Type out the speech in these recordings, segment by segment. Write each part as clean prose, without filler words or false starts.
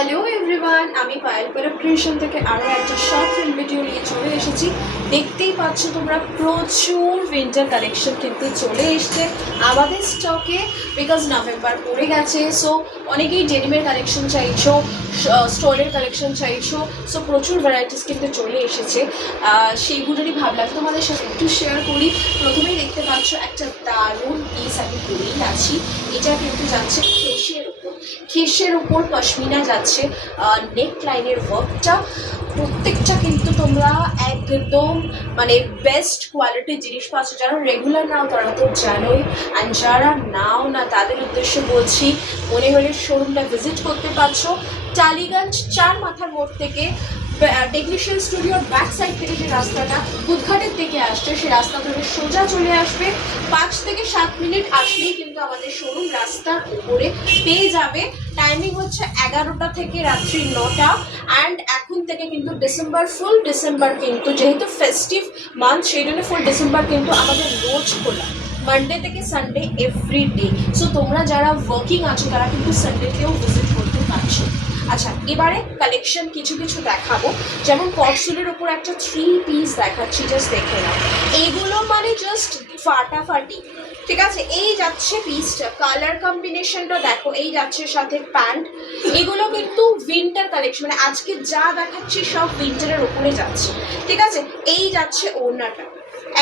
Hello everyone, আমি পায়েল পরব creation থেকে আরও একটা শর্ট ফিল্ম ভিডিও নিয়ে চলে এসেছি। দেখতেই পাচ্ছ তোমরা প্রচুর উইন্টার কালেকশন কিন্তু চলে এসছে আমাদের স্টকে, বিকজ নভেম্বর পড়ে গেছে। সো অনেকেই ডেনিমের কালেকশন চাইছো, স্টোনের কালেকশন চাইছো, সো প্রচুর ভ্যারাইটিস কিন্তু চলে এসেছে। সেইগুলোরই ভাবলাম তোমাদের সাথে একটু শেয়ার করি। প্রথমেই দেখতে পাচ্ছ একটা দারুণ পিস আমি পরেই আছি। এটা কিন্তু যাচ্ছে খেসের উপর পশমিনা যাচ্ছে, নেক লাইনের ওয়ার্কটা প্রত্যেকটা কিন্তু তোমরা একদম মানে বেস্ট কোয়ালিটির জিনিস পাচ্ছ। যারা রেগুলার নাও তারা তো জানোই, অ্যান্ড যারা নাও না তাদের উদ্দেশ্যে বলছি, মনে হলে শোরুমটা ভিজিট করতে পারছো। টালিগঞ্জ 4 মাথার মোড় থেকে টেকনিশিয়ান স্টুডিওর ব্যাক সাইড থেকে যে রাস্তাটা বুধঘাটের দিকে আসছে, সেই রাস্তা ধরে সোজা চলে আসবে। 5 থেকে 7 মিনিট আসলেই কিন্তু আমাদের শোরুম রাস্তার উপরে পেয়ে যাবে। টাইমিং হচ্ছে 11টা থেকে রাত্রি 9টা। অ্যান্ড এখন থেকে কিন্তু ফুল ডিসেম্বর কিন্তু যেহেতু ফেস্টিভ মান্থ, সেই জন্য ফুল ডিসেম্বর কিন্তু আমাদের রোজ খোলা, মানডে থেকে সানডে এভরি ডে। সো তোমরা যারা ওয়ার্কিং আছো তারা কিন্তু সানডেতেও ভিজিট করতে পারছো। আচ্ছা, এবারে কালেকশন কিছু দেখাবো। যেমন কটসুলের উপর একটা 3 পিস দেখাচ্ছি, জাস্ট দেখে নাও। এইগুলো মানে জাস্ট ফাটাফাটি, ঠিক আছে। এই যাচ্ছে পিসটা, কালার কম্বিনেশনটা দেখো, এই যাচ্ছে সাথে প্যান্ট। এগুলো কিন্তু উইন্টার কালেকশন, মানে আজকে যা দেখাচ্ছি সব উইন্টারের উপরে যাচ্ছে, ঠিক আছে। এই যাচ্ছে ওড়নাটা,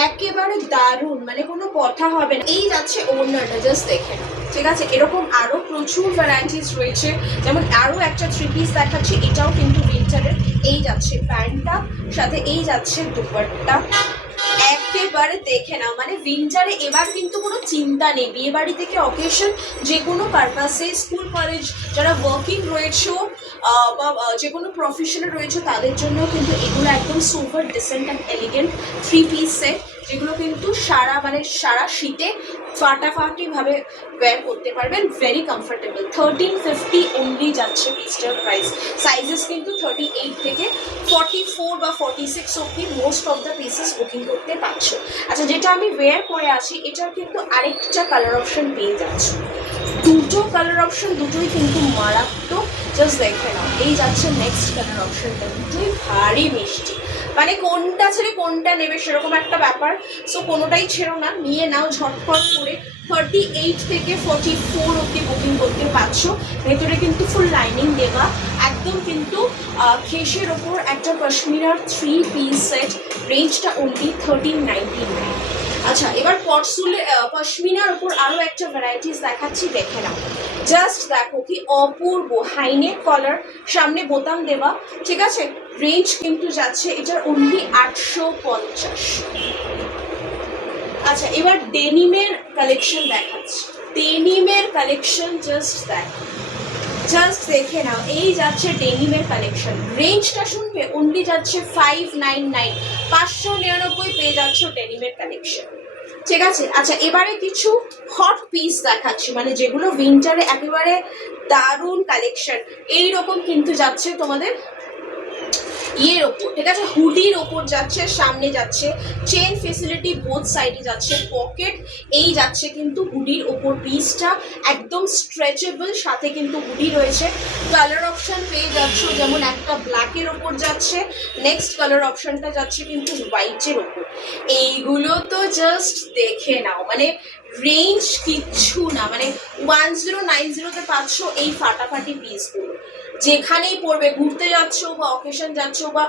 একেবারে দারুণ, মানে কোনো কথা হবে না। এই যাচ্ছে ওড়নাটা, জাস্ট দেখে নাও, ঠিক আছে। এরকম আরও প্রচুর ভ্যারাইটিস রয়েছে। যেমন আরও একটা 3 পিস দেখাচ্ছি, এটাও কিন্তু উইন্টারের। এই যাচ্ছে প্যান্টটা, সাথে এই যাচ্ছে দুপাট্টা, একেবারে দেখে নাও। মানে উইন্টারে এবার কিন্তু কোনো চিন্তা নেই, বিয়ে বাড়ি থেকে অকেশন, যে কোনো পারপাসে, স্কুল কলেজ যারা ওয়ার্কিং রয়েছে বা যে কোনো প্রফেশনে রয়েছে তাদের জন্য কিন্তু এগুলো একদম super decent and elegant 3 piece set, যেগুলো কিন্তু সারা শীতে ফাটাফাটিভাবে ওয়্যার করতে পারবেন, ভেরি কমফোর্টেবল। 1350 অনলি যাচ্ছে পিসটার প্রাইস। সাইজেস কিন্তু 38 থেকে 44 বা 46 অব্দি most of the pieces booking করতে পারছো। আচ্ছা, যেটা আমি ওয়্যার করে আছি এটার কিন্তু আরেকটা কালার অপশন পেয়ে যাচ্ছ। দুটো কালার অপশন, দুটোই কিন্তু মারাত্মক, জাস্ট দেখে নাও। এই যাচ্ছে নেক্সট কালার অপশনটা, দুটোই ভারী মিষ্টি, মানে কোনটা ছেড়ে কোনটা নেবে সেরকম একটা ব্যাপার। সো কোনোটাই ছেড়ো না, নিয়ে নাও ঝটফট করে। 38 থেকে 44 অব্দি বুকিং করতে পারছো। ভেতরে কিন্তু ফুল লাইনিং দেওয়া, একদম কিন্তু খেসের ওপর একটা পশমিনার 3 পিস সেট, রেঞ্জটা অনলি 1399। আচ্ছা, এবার পশমিনার ওপর আরও একটা ভ্যারাইটিস দেখাচ্ছি, দেখে নাও। জাস্ট দেখো কি অপূর্ব, হাইনেক কলার, সামনে বোতাম দেওয়া, ঠিক আছে। রেঞ্জ কিন্তু যাচ্ছে এটার অনলি 850। আচ্ছা, এবার ডেনিমের কালেকশন দেখাচ্ছি। ডেনিমের কালেকশন জাস্ট দেখে নাও। এই যাচ্ছে ডেনিমের কালেকশন, রেঞ্জটা শুনবে, অনলি যাচ্ছে 599, 599 পেয়ে যাচ্ছ ডেনিমের কালেকশন, ঠিক আছে। আচ্ছা, এবারে কিছু হট পিস দেখাচ্ছি, মানে যেগুলো উইন্টারে একেবারে দারুণ কালেকশন। এইরকম কিন্তু যাচ্ছে তোমাদের ইয়ের ওপর, ঠিক আছে, হুডির ওপর যাচ্ছে, সামনে যাচ্ছে চেন ফেসিলিটি, বোথ সাইডে যাচ্ছে পকেট। এই যাচ্ছে কিন্তু হুডির ওপর পিসটা, একদম স্ট্রেচেবল, সাথে কিন্তু হুডি রয়েছে। কালার অপশন পেয়ে যাচ্ছ, যেমন একটা ব্ল্যাকের ওপর যাচ্ছে, নেক্সট কালার অপশনটা যাচ্ছে কিন্তু হোয়াইটের ওপর। এইগুলো তো জাস্ট দেখে নাও, মানে রেঞ্জ কিচ্ছু না, মানে 1090-তে পাচ্ছ এই ফাটাফাটি পিসগুলো। যেখানেই পড়বে, ঘুরতে যাচ্ছ বা অকেশন যাচ্ছ বা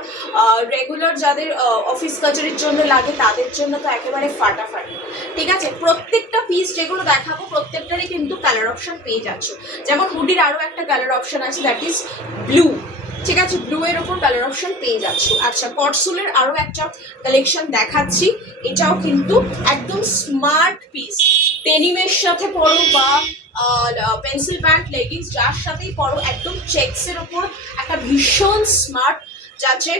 রেগুলার যাদের অফিস কাচারির জন্য লাগে তাদের জন্য তো একেবারে ফাটাফাটি, ঠিক আছে। প্রত্যেকটা পিস যেগুলো দেখাবো প্রত্যেকটারই কিন্তু কালার অপশন পেয়ে যাচ্ছ। যেমন হুডির আরও একটা কালার অপশন আছে, দ্যাট ইজ ব্লু, ঠিক আছে। ব্লু এর ওপর কালার অপশন পেয়ে যাচ্ছ। আচ্ছা, কটসুলের আরও একটা কালেকশন দেখাচ্ছি, এটাও কিন্তু একদম স্মার্ট পিস। ডেনিমের সাথে পরো বা পেন্সিল প্যান্ট লেগিংস যার সাথেই পরো, একদম চেক্সের ওপর একটা ভীষণ স্মার্ট যাচ্ছে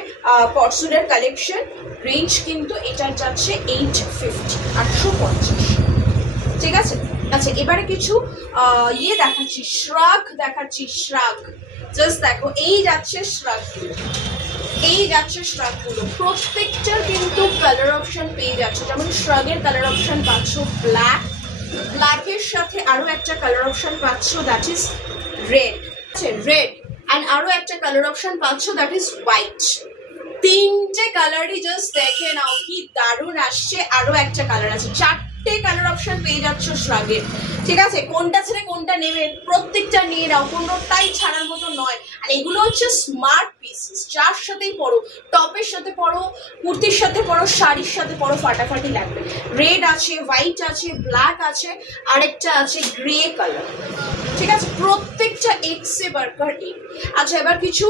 কটসুলের কালেকশন। রেঞ্জ কিন্তু এটার যাচ্ছে 850, ঠিক আছে। আচ্ছা, এবারে কিছু ইয়ে দেখাচ্ছি, শ্রাগ দেখাচ্ছি, শ্রাগ। জাস্ট দেখো, এই যাচ্ছে শ্রাগগুলো, প্রত্যেকটার কিন্তু কালার অপশন পেয়ে যাচ্ছে। যেমন শ্রাগের কালার অপশন পাচ্ছ ব্ল্যাকের সাথে আরও একটা কালার অপশন পাচ্ছ, that is red, red and আরো একটা কালার অপশন পাচ্ছ, দ্যাট ইজ হোয়াইট। তিনটে কালারই জাস্ট দেখে নাও কি দারুণ আসছে। আরো একটা কালার আছে, চারটে কালার অপশন পেয়ে যাচ্ছ শ্রাগের। ঠিক আছে, কোনটা ছেড়ে কোনটা নেবে প্রত্যেকটা নিয়ে নাও, কোনোটাই ছাড়ার মতো নয়। আর এগুলো হচ্ছে স্মার্ট পিসেস, যার সাথেই পরো, টপের সাথে পরো, কুর্তির সাথে পরো, শাড়ির সাথে পরো, ফাটাফাটি লাগবে। রেড আছে, হোয়াইট আছে, ব্ল্যাক আছে, আরেকটা আছে গ্রে কালার। ঠিক আছে, প্রত্যেকটা এক্সে বার্কার এক। আচ্ছা, এবার কিছু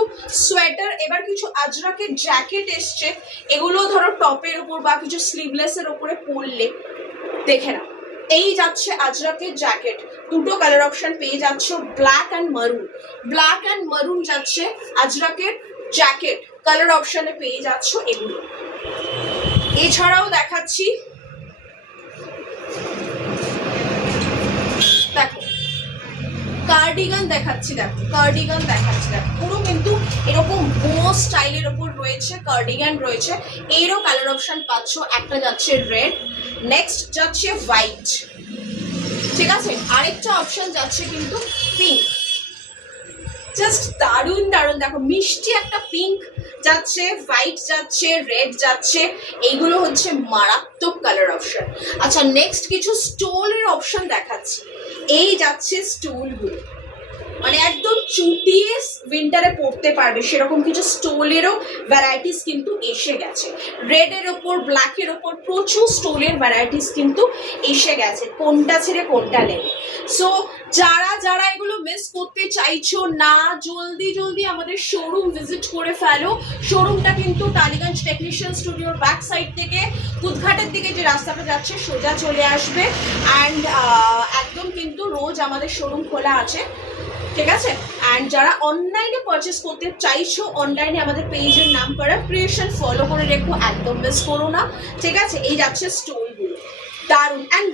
সোয়েটার, এবার কিছু আজরাকের জ্যাকেট এসছে। এগুলো ধরো টপের ওপর বা কিছু স্লিভলেসের ওপরে পরলে দেখে নাও। এই যাচ্ছে আজরাকের জ্যাকেট, দুটো কালার অপশন পেয়ে যাচ্ছ, ব্ল্যাক অ্যান্ড মারুন। ব্ল্যাক অ্যান্ড মারুন যাচ্ছে আজরাকের জ্যাকেট, কালার অপশনে পেয়ে যাচ্ছ এগুলো। এছাড়াও দেখাচ্ছি, দেখো কার্ডিগান দেখাচ্ছি, দেখো কার্ডিগান দেখাচ্ছি, দেখো পুরো কিন্তু এরকম বো স্টাইলের ওপর রয়েছে, কার্ডিগান রয়েছে। এরও কালার অপশন পাচ্ছ, একটা যাচ্ছে রেড, নেক্সট যাচ্ছে হোয়াইট। ঠিক আছে, আরেকটা অপশন যাচ্ছে কিন্তু পিঙ্ক, জাস্ট দারুণ দারুণ। দেখো মিষ্টি একটা পিঙ্ক যাচ্ছে, হোয়াইট যাচ্ছে, রেড যাচ্ছে, এইগুলো হচ্ছে মারাত্মক কালার অপশন। আচ্ছা, নেক্সট কিছু স্টোলের অপশন দেখাচ্ছি। এই যাচ্ছে স্টোলগুলো, মানে একদম চুটিয়ে উইন্টারে পরতে পারবে সেরকম কিছু স্টোলেরও ভ্যারাইটিস কিন্তু এসে গেছে। রেডের ওপর, ব্ল্যাকের ওপর প্রচুর স্টোলের ভ্যারাইটিস কিন্তু এসে গেছে, কোনটা ছেড়ে কোনটা নেবে। সো যারা যারা এগুলো মিস করতে চাইছো না, জলদি জলদি আমাদের শোরুম ভিজিট করে ফেলো। শোরুমটা কিন্তু টালিগঞ্জ টেকনিশিয়ান স্টুডিওর ব্যাক সাইড থেকে কুদঘাটের দিকে যে রাস্তাটা যাচ্ছে সোজা চলে আসবে। অ্যান্ড একদম কিন্তু রোজ আমাদের শোরুম খোলা আছে। ঠিক আছে, অ্যান্ড যারা অনলাইনে পারচেস করতে চাইছো, অনলাইনে আমাদের পেজের নাম পারা ক্রিয়েশন ফলো করে রেখো, একদম মিস করো না। ঠিক আছে, এই যাচ্ছে স্টোলগুলো, দারুণ। অ্যান্ড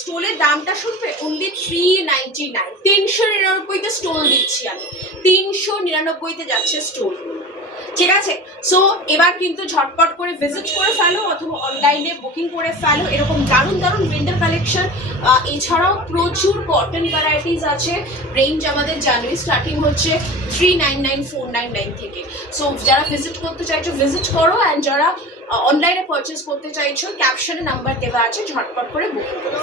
স্টোলের দামটা শুনবে, অনলি 399, 399-তে স্টোল দিচ্ছি আমি, 399-তে যাচ্ছে স্টোলগুলো। ঠিক আছে, সো এবার কিন্তু ঝটপট করে ভিজিট করে ফেলো অথবা অনলাইনে বুকিং করে ফেলো, এরকম দারুণ দারুণ উইন্টার কালেকশন। এছাড়াও প্রচুর কটন ভ্যারাইটিস আছে, রেঞ্জ আমাদের জানুয়ারি স্টার্টিং হচ্ছে 399, 499 থেকে। সো যারা ভিজিট করতে চাইছো ভিজিট করো, অ্যান্ড যারা অনলাইনে পারচেস করতে চাইছো ক্যাপশনে নাম্বার দেওয়া আছে, ঝটপট করে বুকিং করো।